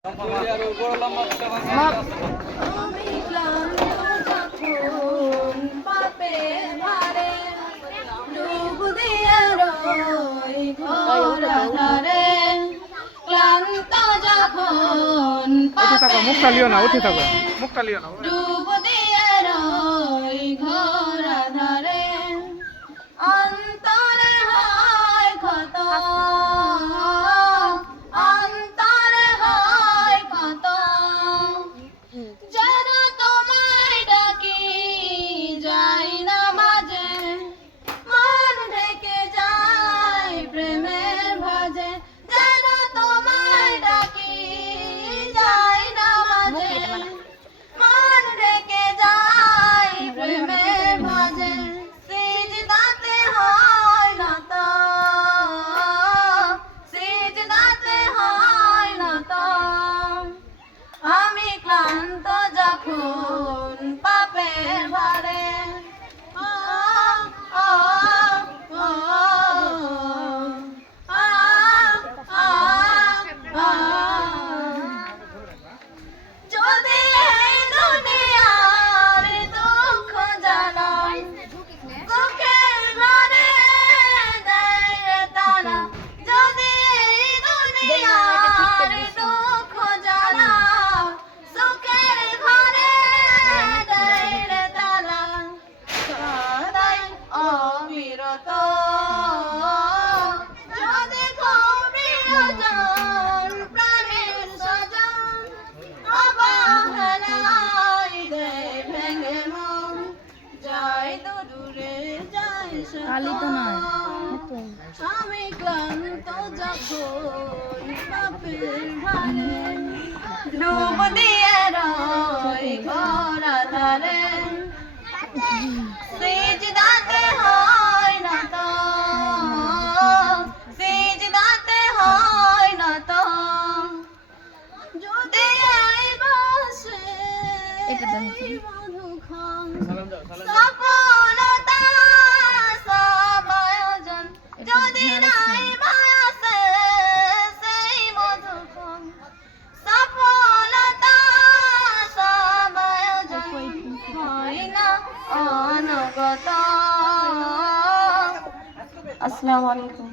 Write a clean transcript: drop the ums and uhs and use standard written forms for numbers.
মুখটা লিও না, উঠে থাকো, মুখটা লিও না। অন্তরে হয় ক্ষত, অন্তরে হয় ক্ষত, যেন তোমায় ডাকি যাই না মাঝে, মন ঢেকে যায় প্রেমের ভাজে, যেন তোমায় ডাকি যাই না মাঝে, মন ঢেকে যায় প্রেমের ভাজে। আমি ক্লান্ত যখন পাপের ভারে, যদি এই দুনিয়ার দুঃখ জ্বালা সুখের ঘরে দেয় তারা, যদি এই দুনিয়ার দুঃখ জ্বালা সুখের ঘরে দেয় তারা, সদাই অবিরত যদি প্রিয়জন প্রাণের স্বজন অবহেলায় দেয় ভেঙে মন, যায় তো দূরে যায় আমি ক্লান্ত যখন পাপের ভারে, ডুব দিয়ে রয় ঘোর আধারে, সিজদাতে হয় না তো, সিজদাতে হয় না তো, যদি এই বসে মধুক্ষণ সফলতা সব আয়োজন, যদি নাই ভাসে সেই মধুক্ষণ সফলতা সব আয়োজন, হয় না অনগত। আসসালামু আলাইকুম।